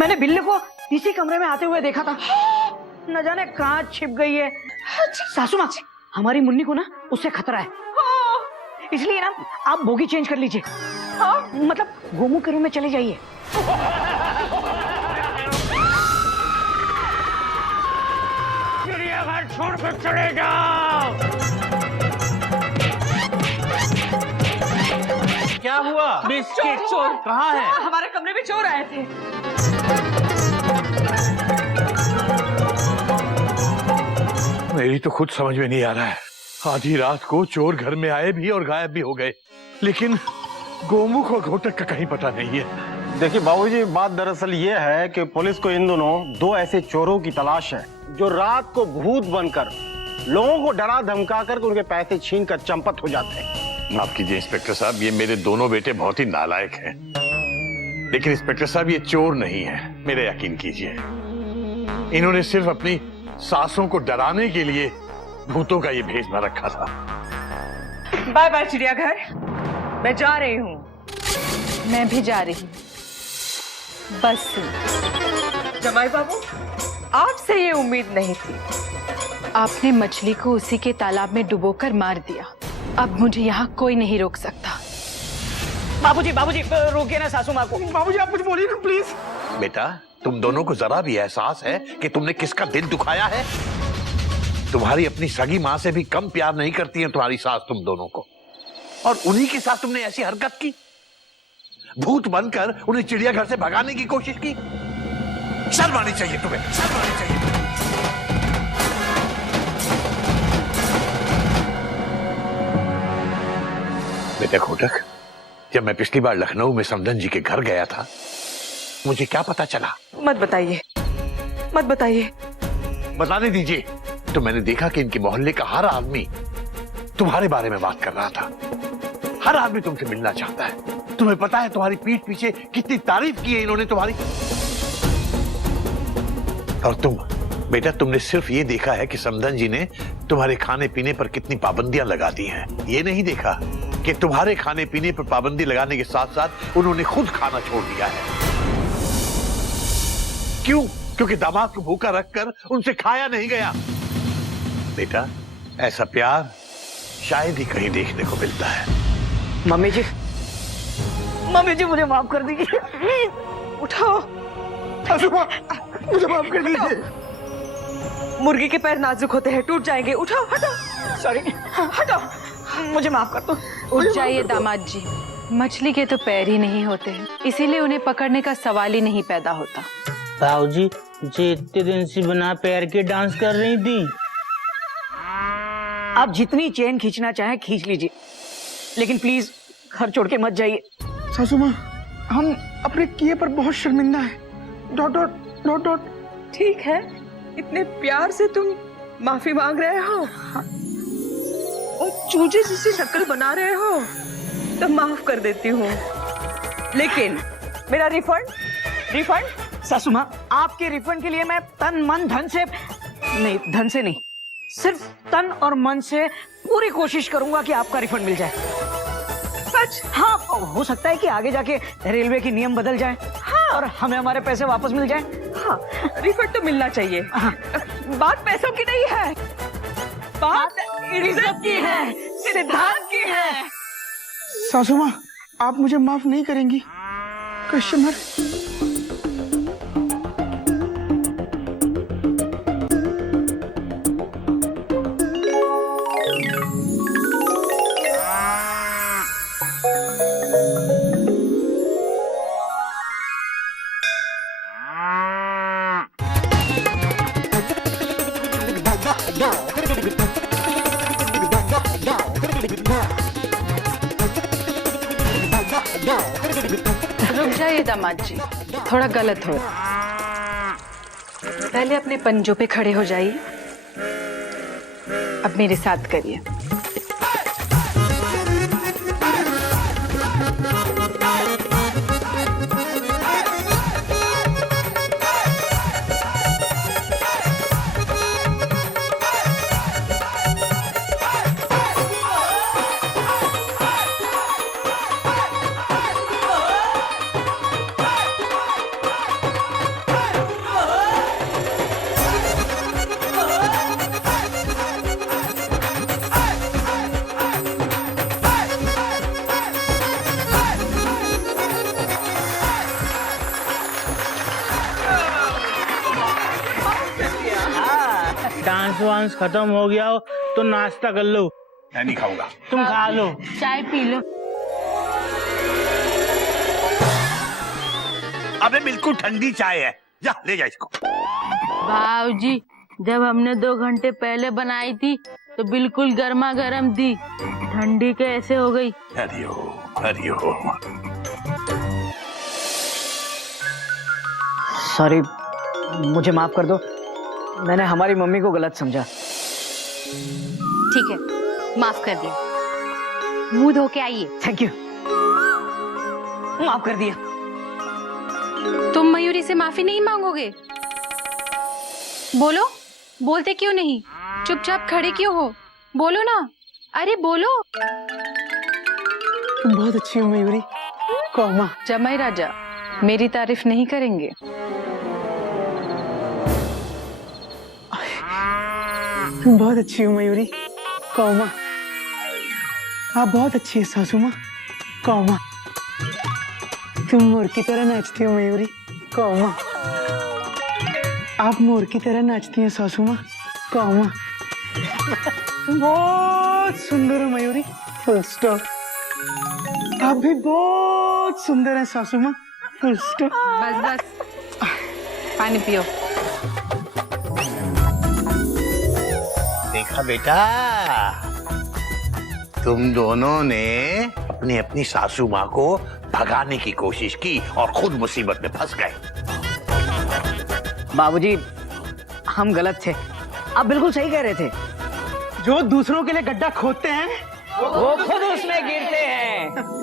मैंने बिल्ली को इसी कमरे में आते हुए देखा था। न जाने कहाँ छिप गई है। सासू माँ, हमारी मुन्नी को ना उससे खतरा है, इसलिए ना आप बोगी चेंज कर लीजिए। मतलब गोमू के रूम में चले जाइए। चिड़ियाघर छोड़कर चले जाओ। क्या हुआ? बिस्किट चोर कहाँ है? हमारे कमरे में चोर आए थे। मेरी तो खुद समझ में नहीं आ रहा है, आधी रात को चोर घर में आए भी और गायब भी हो गए, लेकिन गोमू को घोटक का कहीं पता नहीं है। देखिए बाबूजी, बात दरअसल ये है कि पुलिस को इन दोनों दो ऐसे चोरों की तलाश है जो रात को भूत बनकर लोगों को डरा धमका कर उनके पैसे छीन कर चंपत हो जाते हैं। माफ कीजिए इंस्पेक्टर साहब, ये मेरे दोनों बेटे बहुत ही नालायक हैं, लेकिन इंस्पेक्टर साहब ये चोर नहीं है, मेरा यकीन कीजिए। इन्होंने सिर्फ अपनी सासों को डराने के लिए भूतों का ये भेष बना रखा था। बाय बाय चिड़ियाघर, मैं जा रही हूँ। मैं भी जा रही हूँ। बस जमाई बाबू, आपसे ये उम्मीद नहीं थी। आपने मछली को उसी के तालाब में डुबोकर मार दिया। अब मुझे यहाँ कोई नहीं रोक सकता। बाबूजी बाबूजी रोकिए ना सासू माँ को। बाबूजी आप कुछ बोलिए ना प्लीज। बेटा, तुम दोनों को जरा भी एहसास है कि तुमने किसका दिल दुखाया है? तुम्हारी अपनी सगी माँ से भी कम प्यार नहीं करती है तुम्हारी सास तुम दोनों को, और उन्हीं के साथ तुमने ऐसी हरकत की, भूत बनकर उन्हें चिड़ियाघर से भगाने की कोशिश की। शर्म आनी चाहिए तुम्हें, शर्म आनी चाहिए। बेटा घोटक, जब मैं पिछली बार लखनऊ में समदन जी के घर गया था, मुझे क्या पता चला? मत बताइए, मत बताइए। बताने दीजिए। तो मैंने देखा कि इनके मोहल्ले का हर आदमी तुम्हारे बारे में बात कर रहा था। हर आदमी तुमसे मिलना चाहता है। तुम्हें पता है तुम्हारी पीठ पीछे कितनी तारीफ की है इन्होंने तुम्हारी। और तुम बेटा, तुमने सिर्फ ये देखा है कि समदन जी ने तुम्हारे खाने पीने पर कितनी पाबंदियां लगा दी हैं। ये नहीं देखा कि तुम्हारे खाने पीने पर पाबंदी लगाने के साथ साथ उन्होंने खुद खाना छोड़ दिया है। क्यों? क्योंकि दामाद को भूखा रखकर उनसे खाया नहीं गया। बेटा, ऐसा प्यार शायद ही कहीं देखने को मिलता है। मम्मी जी मुझे माफ कर दीजिए। उठाओ, मुझे माफ कर दीजिए। मुर्गी के पैर नाजुक होते हैं, टूट जाएंगे। उठाओ, हटो। सॉरी, हटो, मुझे माफ कर दो। उठ जाइए दामाद जी। मछली के तो पैर ही नहीं होते, इसीलिए उन्हें पकड़ने का सवाल ही नहीं पैदा होता। बाबूजी, जे इतने दिन से बिना पैर के डांस कर रही थी। आप जितनी चेन खींचना चाहें खींच लीजिए, लेकिन प्लीज घर छोड़ के मत जाइए। सासू माँ, हम अपने किए पर बहुत शर्मिंदा हैं। Dot dot dot dot. ठीक है, इतने प्यार से तुम माफी मांग रहे हो और चूजे जैसी शक्ल बना रहे हो, तो माफ कर देती हूँ, लेकिन मेरा रिफंड सासू माँ, आपके रिफंड के लिए मैं तन मन धन से नहीं, सिर्फ तन और मन से पूरी कोशिश करूंगा कि आपका रिफंड मिल जाए। सच? हाँ, हो सकता है कि आगे जाके रेलवे के नियम बदल जाएं, हाँ, और हमें हमारे पैसे वापस मिल जाएं। हाँ, रिफंड तो मिलना चाहिए। हाँ। बात पैसों की नहीं है, बात इज्जत की है, सिद्धांत की है। सासू माँ, आप मुझे माफ नहीं करेंगी? कस्टमर। रुक जाइए दामाद जी, थोड़ा गलत हो रहा है। पहले अपने पंजों पे खड़े हो जाइए, अब मेरे साथ करिए। वांस खत्म हो गया हो तो नाश्ता कर लो। मैं नहीं खाऊंगा। तुम खा लो। चाय पी लो। अबे बिल्कुल ठंडी चाय है, जा ले जा इसको। भाऊजी, जब हमने 2 घंटे पहले बनाई थी तो बिल्कुल गर्मा गर्म थी, ठंडी कैसे हो गई? हरिओम हरिओम। सॉरी, मुझे माफ कर दो, मैंने हमारी मम्मी को गलत समझा। ठीक है, माफ कर दिया। मुंह धो के आइए। थैंक यू, माफ कर दिया। तुम मयूरी से माफी नहीं मांगोगे? बोलो, बोलते क्यों नहीं? चुपचाप खड़े क्यों हो? बोलो ना, अरे बोलो। तुम बहुत अच्छी हो मयूरी। कौमा। जमाई राजा मेरी तारीफ नहीं करेंगे? तुम बहुत अच्छी हो मयूरी। कौमा। आप बहुत अच्छी है सासू माँ। कौमा। तुम मोर की तरह नाचती हो मयूरी। कौमा। आप मोर की तरह नाचती हैं सासू माँ। कौमा। तुम बहुत सुंदर हो मयूरी। Full stop. आप भी बहुत सुंदर हैं सासू माँ। Full stop. बस बस, पानी पियो। देखा बेटा, तुम दोनों ने अपनी अपनी सासू माँ को भगाने की कोशिश की और खुद मुसीबत में फंस गए। बाबूजी, हम गलत थे, आप बिल्कुल सही कह रहे थे। जो दूसरों के लिए गड्ढा खोदते हैं वो खुद उसमें गिरते हैं।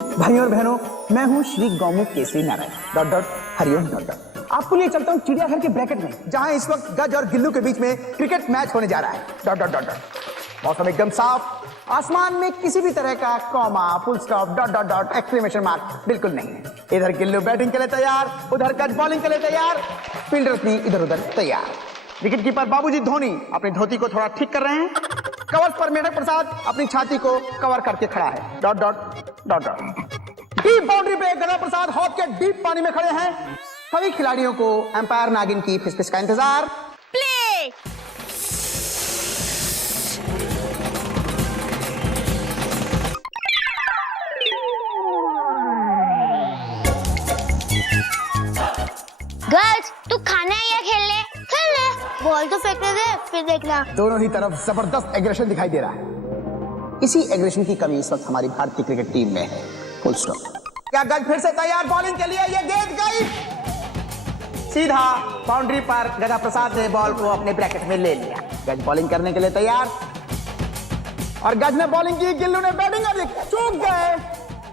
भाइयों और बहनों, मैं हूं श्री गौमुख केसरी नारायण हरिओम आपको लिए चलता हूं चिड़ियाघर के ब्रैकेट में, जहां इस वक्त गज और गिल्लू के बीच में क्रिकेट मैच होने जा रहा है। मौसम एकदम साफ, आसमान में किसी भी तरह का comma, full stop, exclamation mark बिल्कुल नहीं है। इधर गिल्लू बैटिंग के लिए तैयार, उधर गज बॉलिंग के लिए तैयार, फील्डर्स भी इधर उधर तैयार। विकेट कीपर बाबूजी धोनी अपनी धोती को थोड़ा ठीक कर रहे हैं। कवर्स पर मेढक प्रसाद अपनी छाती को कवर करके खड़ा है। डीप बाउंड्री पे गदा प्रसाद हौद के डीप पानी में खड़े हैं। सभी खिलाड़ियों को अंपायर नागिन की फिसफिस का इंतजार। प्ले। गर्ल्स, तू खाना है या खेल ले? खेल ले। बॉल तो फेंकने दे, फिर देखना। दोनों ही तरफ जबरदस्त एग्रेशन दिखाई दे रहा है। इसी एग्रेशन की कमी इस वक्त हमारी भारतीय क्रिकेट टीम में है। Full stop. क्या गज फिर से तैयार बॉलिंग के लिए? ये गेंद गई सीधा बाउंड्री पर। गदा प्रसाद ने बॉल को अपने ब्रैकेट में ले लिया। गज बॉलिंग करने के लिए तैयार और गज ने बॉलिंग की, गिल्लू ने बैटिंग और चूक गए।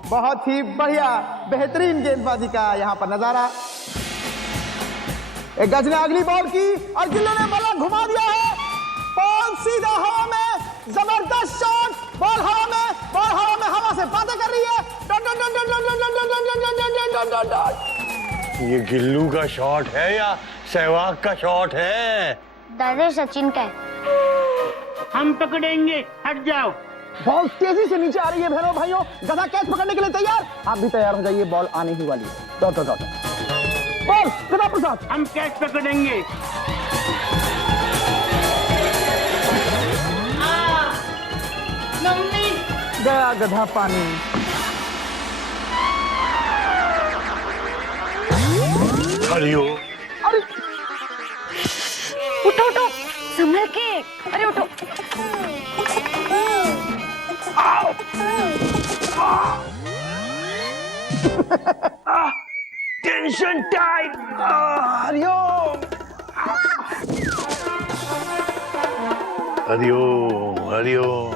बहुत ही बढ़िया बेहतरीन गेंदबाजी का यहाँ पर नजारा। एक गज ने अगली बॉल की और गिल्लू ने बल्ला घुमा दिया है। बॉल सीधा हवा में, जबरदस्त शॉट। बॉल हवा में हवा से बातें कर रही है। Dot dot dot dot dot dot dot dot dot dot dot. ये गिल्लू का शॉट है या सहवाग का शॉट है? दादा सचिन का है। हम पकड़ेंगे, हट जाओ। बॉल तेजी से नीचे आ रही है बहनों भाइयों। गधा कैच पकड़ने के लिए तैयार। आप भी तैयार हो जाइए, बॉल आने ही वाली है। Dot dot dot. बॉल गधा प्रसाद, हम कैच पकड़ेंगे। मम्मी गया गधा पानी। हरियो, उठो उठो, संभल के। अरे उठो। Tension tight. हरिओम हरिओम हरिओम।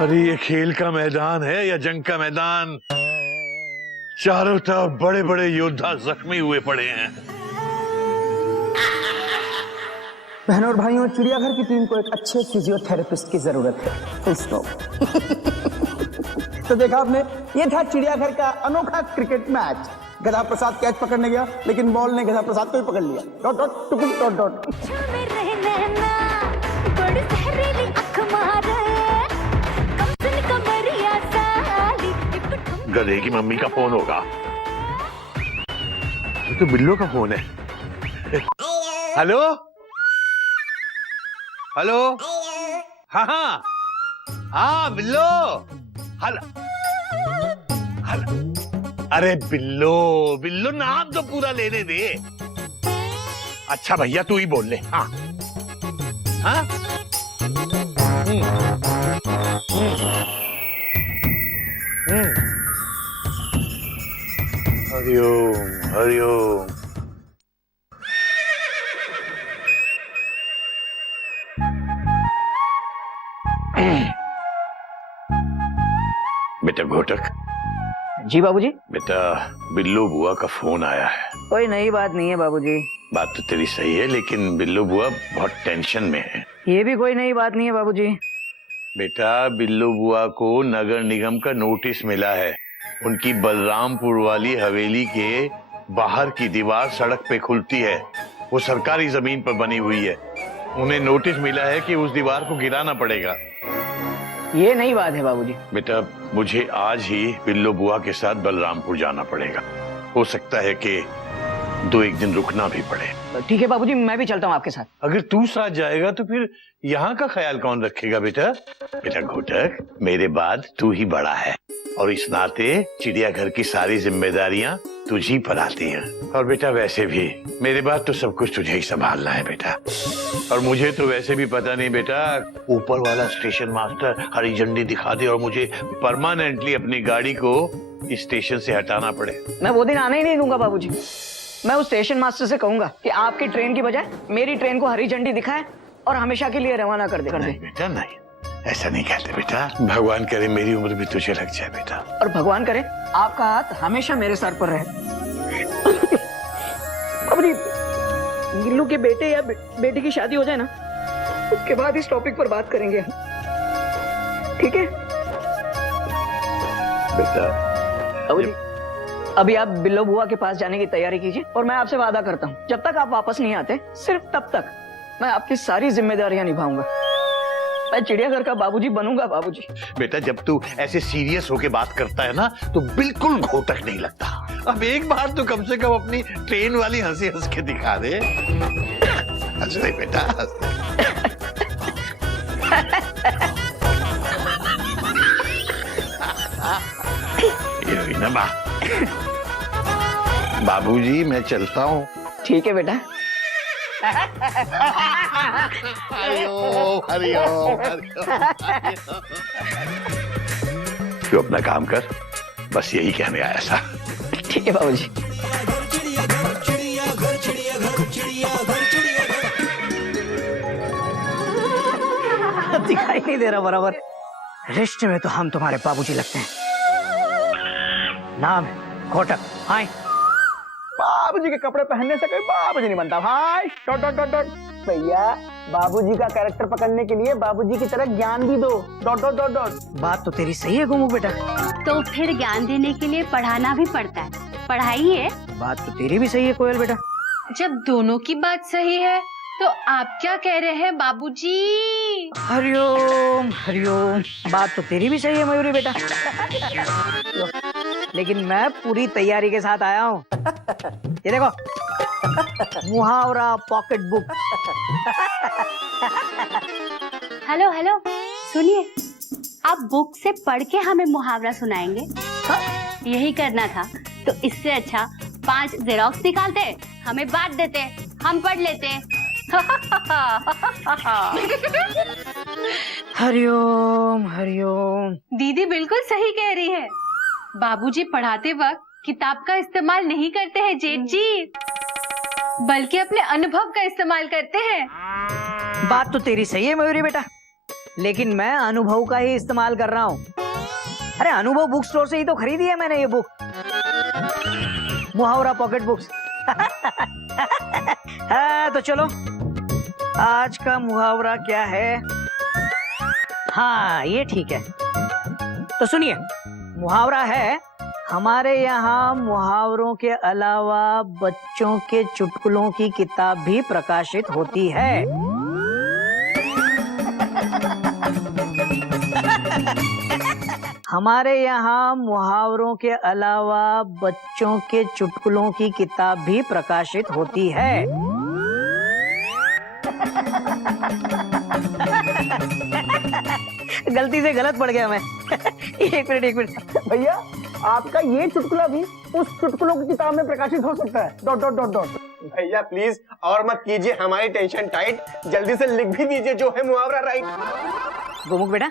अरे ये खेल का मैदान है या जंग का मैदान? चारों तरफ बड़े बड़े योद्धा जख्मी हुए पड़े हैं। बहनों और भाइयों, चिड़ियाघर की टीम को एक अच्छे फिजियोथेरेपिस्ट की जरूरत है। Full stop. तो देखा आपने, ये था चिड़ियाघर का अनोखा क्रिकेट मैच। गधा प्रसाद कैच पकड़ने गया, लेकिन बॉल ने गधा प्रसाद को ही पकड़ लिया। डॉट डॉट टुकुम डॉट डॉट। गधे की मम्मी का फोन होगा। ये तो बिल्लो का फोन है। Hello hello. हाँ हाँ हाँ बिल्लो। Hello hello. अरे बिल्लो बिल्लो, नाम तो पूरा लेने दे। अच्छा भैया तू ही बोल ले। हाँ हाँ। हरिओम हरिओम। बेटा घोटक। जी बाबूजी। बेटा बिल्लू बुआ का फोन आया है। कोई नई बात नहीं है बाबूजी। बात तो तेरी सही है, लेकिन बिल्लू बुआ बहुत टेंशन में है। ये भी कोई नई बात नहीं है बाबूजी। बेटा बिल्लू बुआ को नगर निगम का नोटिस मिला है। उनकी बलरामपुर वाली हवेली के बाहर की दीवार सड़क पे खुलती है। वो सरकारी जमीन पर बनी हुई है। उन्हें नोटिस मिला है कि उस दीवार को गिराना पड़ेगा। ये नई बात है बाबूजी। बेटा मुझे आज ही बिल्लू बुआ के साथ बलरामपुर जाना पड़ेगा। हो सकता है कि 2-1 दिन रुकना भी पड़े। ठीक है बाबूजी, मैं भी चलता हूँ आपके साथ। अगर तू साथ जाएगा तो फिर यहाँ का ख्याल कौन रखेगा बेटा? बेटा घोटक, मेरे बाद तू ही बड़ा है और इस नाते चिड़ियाघर की सारी जिम्मेदारियां तुझी पर आती हैं। और बेटा वैसे भी मेरे बाद तो सब कुछ तुझे ही संभालना है बेटा। और मुझे तो वैसे भी पता नहीं बेटा, ऊपर वाला स्टेशन मास्टर हरी झंडी दिखा दे और मुझे परमानेंटली अपनी गाड़ी को इस स्टेशन से हटाना पड़े। मैं वो दिन आने ही नहीं दूंगा बाबूजी। मैं उस स्टेशन मास्टर से कहूंगा कि आपकी ट्रेन की बजाय मेरी ट्रेन को हरी झंडी दिखाए और हमेशा के लिए रवाना कर दे। नहीं बेटा नहीं, ऐसा नहीं कहते बेटा। भगवान करे मेरी उम्र भी तुझे लग जाए बेटा। और भगवान करे आपका हाथ हमेशा मेरे सर पर रहे। बाबूजी, गिल्लू के बेटे या बेटी की शादी हो जाए ना, उसके बाद इस टॉपिक पर बात करेंगे, ठीक है बेटा? बाबूजी, अभी आप बिल्लो बुआ के पास जाने की तैयारी कीजिए और मैं आपसे वादा करता हूँ, जब तक आप वापस नहीं आते सिर्फ तब तक मैं आपकी सारी जिम्मेदारियां निभाऊंगा। मैं चिड़ियाघर का बाबूजी बनूंगा बाबूजी। बेटा जब तू ऐसे सीरियस होके बात करता है ना तो बिल्कुल घोटक नहीं लगता। अब एक बार तो कम से कम अपनी ट्रेन वाली हंसी हंस के दिखा दे। हंस दे बेटा, हंस दे। ये हुई ना बात। बाबूजी मैं चलता हूँ। ठीक है बेटा। हरिओम हरिओम हरिओम। तू अपना काम कर, बस यही कहने आया था। ठीक है बाबूजी। दिखाई नहीं दे रहा बराबर। रिश्ते में तो हम तुम्हारे बाबूजी लगते हैं। नाम है कोटक। हाय। बाबूजी के कपड़े पहनने से कोई बाबूजी नहीं बनता भाई। Dot dot dot dot. भैया बाबूजी का कैरेक्टर पकड़ने के लिए बाबूजी की तरह ज्ञान भी दो। Dot dot dot dot. बात तो तेरी सही है गोमू बेटा। तो फिर ज्ञान देने के लिए पढ़ाना भी पड़ता है, पढ़ाइए। बात तो तेरी भी सही है कोयल बेटा। जब दोनों की बात सही है तो आप क्या कह रहे हैं बाबूजी? हरिओम हरिओम। बात तो तेरी भी सही है मयूरी बेटा। लेकिन मैं पूरी तैयारी के साथ आया हूँ। ये देखो, मुहावरा पॉकेट बुक। हेलो हेलो, सुनिए, आप बुक से पढ़ के हमें मुहावरा सुनाएंगे? यही करना था तो इससे अच्छा 5 जेरोक्स निकालते, हमें बांट देते, हम पढ़ लेते। हरिओम हरिओम। दीदी बिल्कुल सही कह रही है। बाबूजी पढ़ाते वक्त किताब का इस्तेमाल नहीं करते हैं जेठ जी, बल्कि अपने अनुभव का इस्तेमाल करते हैं। बात तो तेरी सही है मयूरी बेटा, लेकिन मैं अनुभव का ही इस्तेमाल कर रहा हूँ। अरे अनुभव बुक स्टोर से ही तो खरीदी है मैंने ये बुक, मुहावरा पॉकेट बुक्स। हाँ, तो चलो आज का मुहावरा क्या है? हाँ ये ठीक है। तो सुनिए, मुहावरा है, हमारे यहाँ मुहावरों के अलावा बच्चों के चुटकुलों की किताब भी प्रकाशित होती है। हमारे यहाँ मुहावरों के अलावा बच्चों के चुटकुलों की किताब भी प्रकाशित होती है। गलती से गलत पड़ गया मैं। एक मिनट भैया आपका ये चुटकुला भी उस चुटकुलों की किताब में प्रकाशित हो सकता है। Dot dot dot dot. भैया प्लीज और मत कीजिए हमारी टेंशन टाइट, जल्दी से लिख भी दीजिए जो है मुहावरा राइट। गोमुख बेटा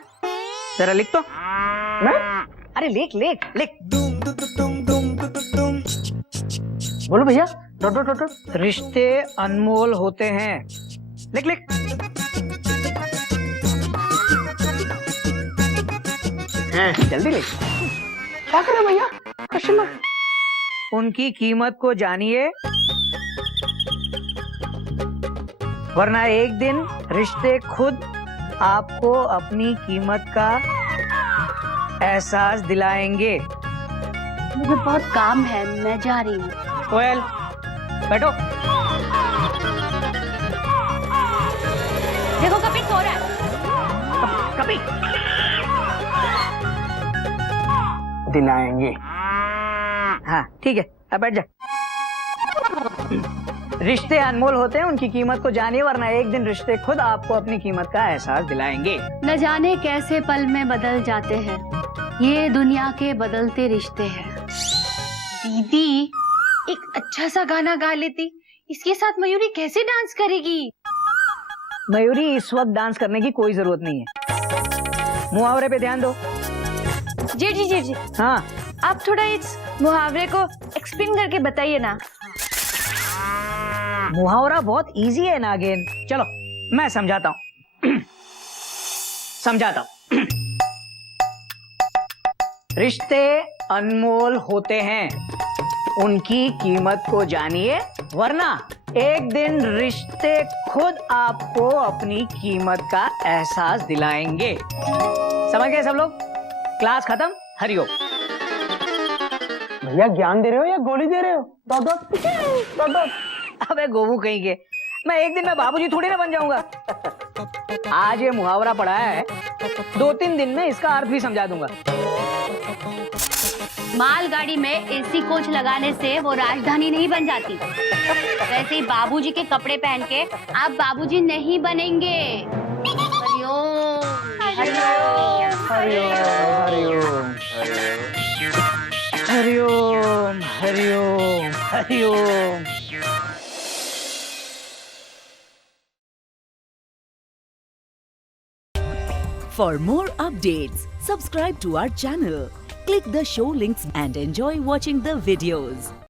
जरा लिख तो। मैं? अरे लिख लिख लिख। बोलो भैया। Dot dot dot. रिश्ते अनमोल होते हैं। लिख लिख। जल्दी लिख। क्या कर रहे भैया? Question mark. उनकी कीमत को जानिए, वरना एक दिन रिश्ते खुद आपको अपनी कीमत का एहसास दिलाएंगे। मुझे बहुत काम है, मैं जा रही हूँ। कोयल बैठो। देखो कभी सो रहा है। कभी दिलाएंगे। हाँ ठीक है, अब बैठ जा। रिश्ते अनमोल होते हैं, उनकी कीमत को जानिए, वरना एक दिन रिश्ते खुद आपको अपनी कीमत का एहसास दिलाएंगे। न जाने कैसे पल में बदल जाते हैं, ये दुनिया के बदलते रिश्ते हैं। दीदी एक अच्छा सा गाना गा लेती, इसके साथ मयूरी कैसे डांस करेगी? मयूरी इस वक्त डांस करने की कोई जरूरत नहीं है, मुहावरे पे ध्यान दो। जेठ जी हाँ आप थोड़ा इस मुहावरे को एक्सप्लेन करके बताइए ना। मुहावरा बहुत इजी है नागिन, चलो मैं समझाता हूँ। समझाता हूँ। रिश्ते अनमोल होते हैं, उनकी कीमत को जानिए, वरना एक दिन रिश्ते खुद आपको अपनी कीमत का एहसास दिलाएंगे। समझ गए सब लोग? क्लास खत्म। हरिओम। भैया ज्ञान दे रहे हो या गोली दे रहे हो? Dot dot dot dot. अबे गोबू कहीं के, मैं एक दिन में बाबूजी थोड़ी ना बन जाऊंगा। आज ये मुहावरा पढ़ा है, 2-3 दिन में इसका अर्थ भी समझा दूंगा। मालगाड़ी में एसी कोच लगाने से वो राजधानी नहीं बन जाती। वैसे ही बाबूजी के कपड़े पहन के आप बाबूजी नहीं बनेंगे। Hariom Hariom Hariom Hariom Hariom Hariom. For more updates, subscribe to our channel, click the show links and enjoy watching the videos.